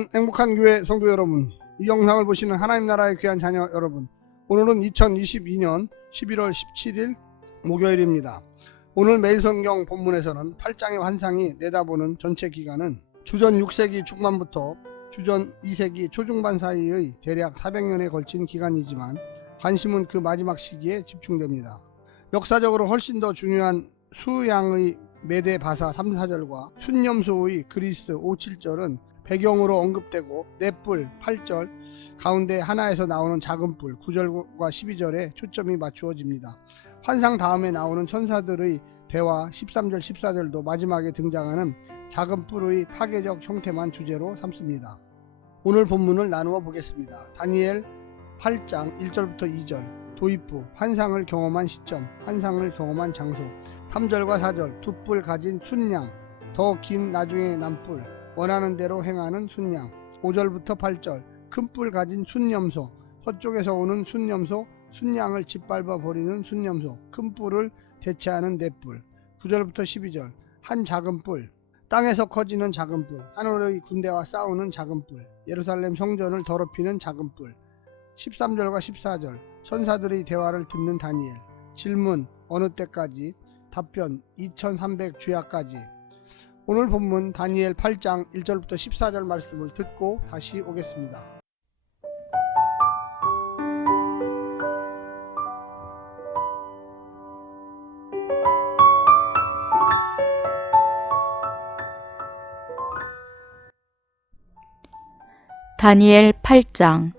귀한 행복한 교회 성도 여러분, 이 영상을 보시는 하나님 나라의 귀한 자녀 여러분, 오늘은 2022년 11월 17일 목요일입니다. 오늘 매일성경 본문에서는 8장의 환상이 내다보는 전체 기간은 주전 6세기 중반부터 주전 2세기 초중반 사이의 대략 400년에 걸친 기간이지만 관심은 그 마지막 시기에 집중됩니다. 역사적으로 훨씬 더 중요한 수양의 메대 바사 3, 4절과 순념소의 그리스 5, 7절은 배경으로 언급되고 넷불 8절 가운데 하나에서 나오는 작은 뿔 9절과 12절에 초점이 맞추어집니다. 환상 다음에 나오는 천사들의 대화 13절 14절도 마지막에 등장하는 작은 뿔의 파괴적 형태만 주제로 삼습니다. 오늘 본문을 나누어 보겠습니다. 다니엘 8장 1절부터 2절 도입부 환상을 경험한 시점, 환상을 경험한 장소 3절과 4절 두 뿔 가진 순양, 더 긴 나중에 난 뿔, 원하는 대로 행하는 순양 5절부터 8절 큰 뿔 가진 순념소, 서쪽에서 오는 순념소, 순양을 짓밟아 버리는 순념소, 큰 뿔을 대체하는 넷뿔 9절부터 12절 한 작은 뿔, 땅에서 커지는 작은 뿔, 하늘의 군대와 싸우는 작은 뿔, 예루살렘 성전을 더럽히는 작은 뿔 13절과 14절 천사들의 대화를 듣는 다니엘, 질문 어느 때까지, 답변 2300 주야까지. 오늘 본문 다니엘 8장 1절부터 14절 말씀을 듣고 다시 오겠습니다. 다니엘 8장.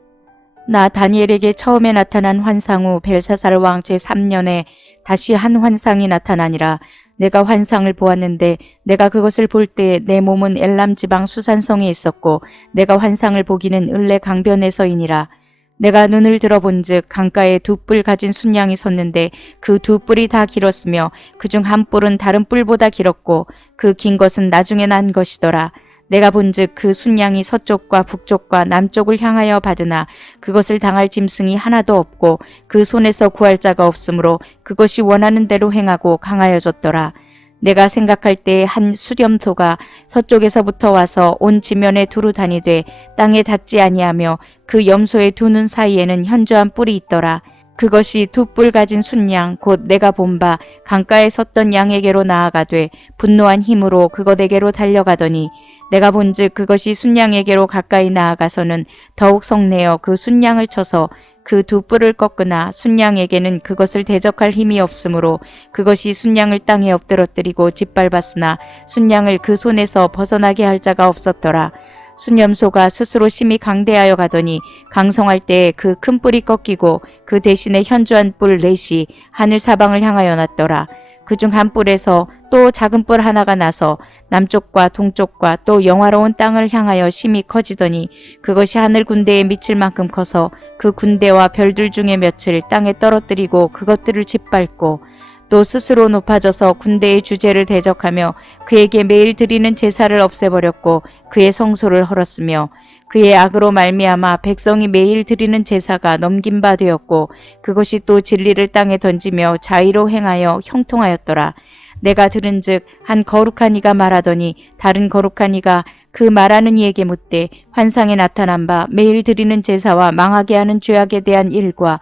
나 다니엘에게 처음에 나타난 환상 후 벨사살 왕 제3년에 다시 한 환상이 나타나니라. 내가 환상을 보았는데 내가 그것을 볼 때에 내 몸은 엘람 지방 수산성에 있었고 내가 환상을 보기는 을레 강변에서이니라. 내가 눈을 들어본즉 강가에 두 뿔 가진 순양이 섰는데 그 두 뿔이 다 길었으며 그중 한 뿔은 다른 뿔보다 길었고 그 긴 것은 나중에 난 것이더라. 내가 본즉 그 순양이 서쪽과 북쪽과 남쪽을 향하여 받으나 그것을 당할 짐승이 하나도 없고 그 손에서 구할 자가 없으므로 그것이 원하는 대로 행하고 강하여졌더라. 내가 생각할 때에 한 수렴소가 서쪽에서부터 와서 온 지면에 두루 다니되 땅에 닿지 아니하며 그 염소의 두 눈 사이에는 현저한 뿔이 있더라. 그것이 두 뿔 가진 순양 곧 내가 본 바 강가에 섰던 양에게로 나아가되 분노한 힘으로 그것에게로 달려가더니 내가 본즉 그것이 순양에게로 가까이 나아가서는 더욱 성내어 그 순양을 쳐서 그 두 뿔을 꺾으나 순양에게는 그것을 대적할 힘이 없으므로 그것이 순양을 땅에 엎드러뜨리고 짓밟았으나 순양을 그 손에서 벗어나게 할 자가 없었더라. 순념소가 스스로 심히 강대하여 가더니 강성할 때에 그 큰 뿔이 꺾이고 그 대신에 현저한 뿔 넷이 하늘 사방을 향하여 났더라. 그중 한 뿔에서 또 작은 뿔 하나가 나서 남쪽과 동쪽과 또 영화로운 땅을 향하여 심히 커지더니 그것이 하늘 군대에 미칠 만큼 커서 그 군대와 별들 중에 몇을 땅에 떨어뜨리고 그것들을 짓밟고 또 스스로 높아져서 군대의 주제를 대적하며 그에게 매일 드리는 제사를 없애버렸고 그의 성소를 헐었으며 그의 악으로 말미암아 백성이 매일 드리는 제사가 넘긴 바 되었고 그것이 또 진리를 땅에 던지며 자의로 행하여 형통하였더라. 내가 들은즉 한 거룩한 이가 말하더니 다른 거룩한 이가 그 말하는 이에게 묻되 환상에 나타난 바 매일 드리는 제사와 망하게 하는 죄악에 대한 일과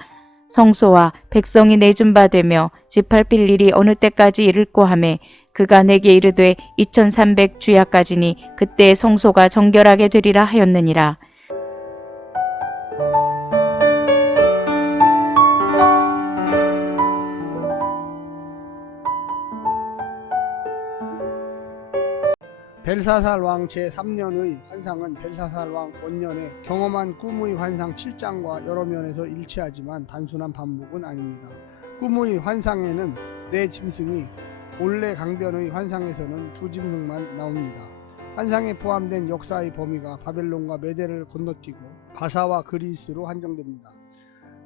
성소와 백성이 내준 바 되며 짓밟힐 일이 어느 때까지 이를꼬 하매 그가 내게 이르되 2300 주야까지니 그때의 성소가 정결하게 되리라 하였느니라. 벨사살 왕 제3년의 환상은 벨사살 왕 원년에 경험한 꿈의 환상 7장과 여러 면에서 일치하지만 단순한 반복은 아닙니다. 꿈의 환상에는 네 짐승이, 올레 강변의 환상에서는 두 짐승만 나옵니다. 환상에 포함된 역사의 범위가 바벨론과 메대를 건너뛰고 바사와 그리스로 한정됩니다.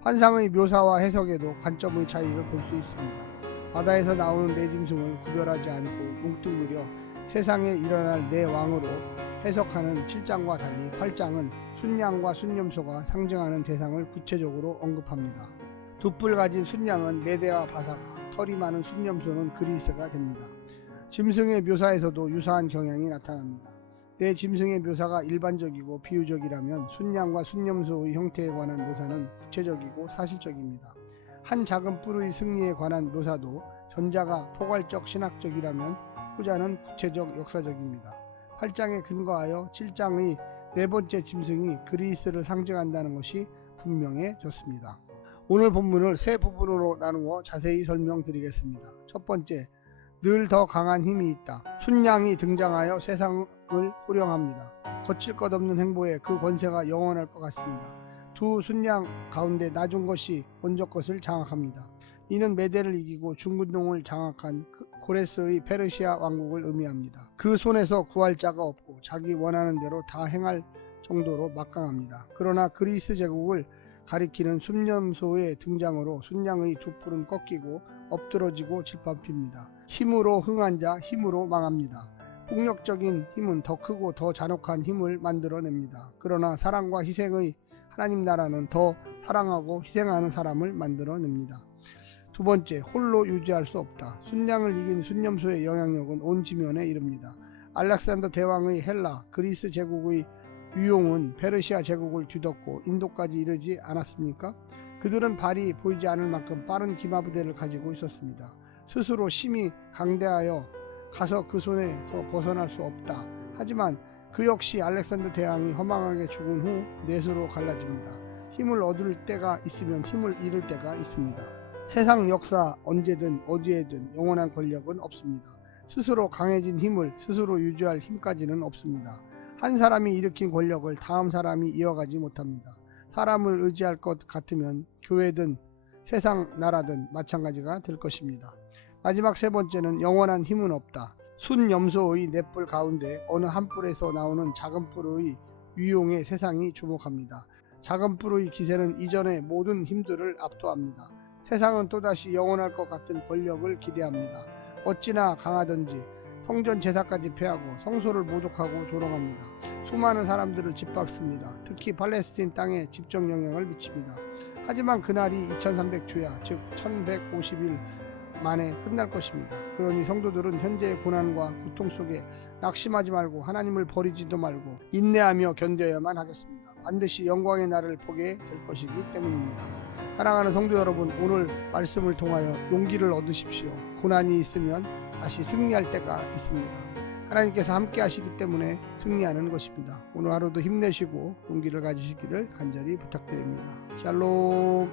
환상의 묘사와 해석에도 관점의 차이를 볼 수 있습니다. 바다에서 나오는 네 짐승을 구별하지 않고 뭉뚱그려 세상에 일어날 네 왕으로 해석하는 7장과 달리 8장은 순양과 순념소가 상징하는 대상을 구체적으로 언급합니다. 두 뿔 가진 순양은 메대와 바사가, 털이 많은 순념소는 그리스가 됩니다. 짐승의 묘사에서도 유사한 경향이 나타납니다. 내 짐승의 묘사가 일반적이고 비유적이라면 순양과 순념소의 형태에 관한 묘사는 구체적이고 사실적입니다. 한 작은 뿔의 승리에 관한 묘사도 전자가 포괄적 신학적이라면 후자는 구체적 역사적입니다. 8장에 근거하여 7장의 네 번째 짐승이 그리스를 상징한다는 것이 분명해졌습니다. 오늘 본문을 세 부분으로 나누어 자세히 설명드리겠습니다. 첫 번째, 늘 더 강한 힘이 있다. 순양이 등장하여 세상을 호령합니다. 거칠 것 없는 행보에 그 권세가 영원할 것 같습니다. 두 순양 가운데 낮은 것이 먼저 것을 장악합니다. 이는 메대를 이기고 중근동을 장악한 고레스의 페르시아 왕국을 의미합니다. 그 손에서 구할 자가 없고 자기 원하는 대로 다 행할 정도로 막강합니다. 그러나 그리스 제국을 가리키는 순념소의 등장으로 순양의 두 뿔은 꺾이고 엎드러지고 질판핍니다. 힘으로 흥한 자 힘으로 망합니다. 폭력적인 힘은 더 크고 더 잔혹한 힘을 만들어냅니다. 그러나 사랑과 희생의 하나님 나라는 더 사랑하고 희생하는 사람을 만들어냅니다. 두 번째, 홀로 유지할 수 없다. 순양을 이긴 순념소의 영향력은 온 지면에 이릅니다. 알렉산더 대왕의 헬라, 그리스 제국의 위용은 페르시아 제국을 뒤덮고 인도까지 이르지 않았습니까? 그들은 발이 보이지 않을 만큼 빠른 기마부대를 가지고 있었습니다. 스스로 심히 강대하여 가서 그 손에서 벗어날 수 없다. 하지만 그 역시 알렉산더 대왕이 허망하게 죽은 후 넷으로 갈라집니다. 힘을 얻을 때가 있으면 힘을 잃을 때가 있습니다. 세상 역사 언제든 어디에든 영원한 권력은 없습니다. 스스로 강해진 힘을 스스로 유지할 힘까지는 없습니다. 한 사람이 일으킨 권력을 다음 사람이 이어가지 못합니다. 사람을 의지할 것 같으면 교회든 세상 나라든 마찬가지가 될 것입니다. 마지막 세 번째는 영원한 힘은 없다. 순염소의 네 뿔 가운데 어느 한 뿔에서 나오는 작은 뿔의 위용에 세상이 주목합니다. 작은 뿔의 기세는 이전의 모든 힘들을 압도합니다. 세상은 또다시 영원할 것 같은 권력을 기대합니다. 어찌나 강하든지 성전 제사까지 폐하고 성소를 모독하고 조롱합니다. 수많은 사람들을 짓밟습니다. 특히 팔레스틴 땅에 직접 영향을 미칩니다. 하지만 그날이 2300주야 즉 1150일 만에 끝날 것입니다. 그러니 성도들은 현재의 고난과 고통 속에 낙심하지 말고 하나님을 버리지도 말고 인내하며 견뎌야만 하겠습니다. 반드시 영광의 날을 보게 될 것이기 때문입니다. 사랑하는 성도 여러분, 오늘 말씀을 통하여 용기를 얻으십시오. 고난이 있으면 다시 승리할 때가 있습니다. 하나님께서 함께 하시기 때문에 승리하는 것입니다. 오늘 하루도 힘내시고 용기를 가지시기를 간절히 부탁드립니다. 샬롬.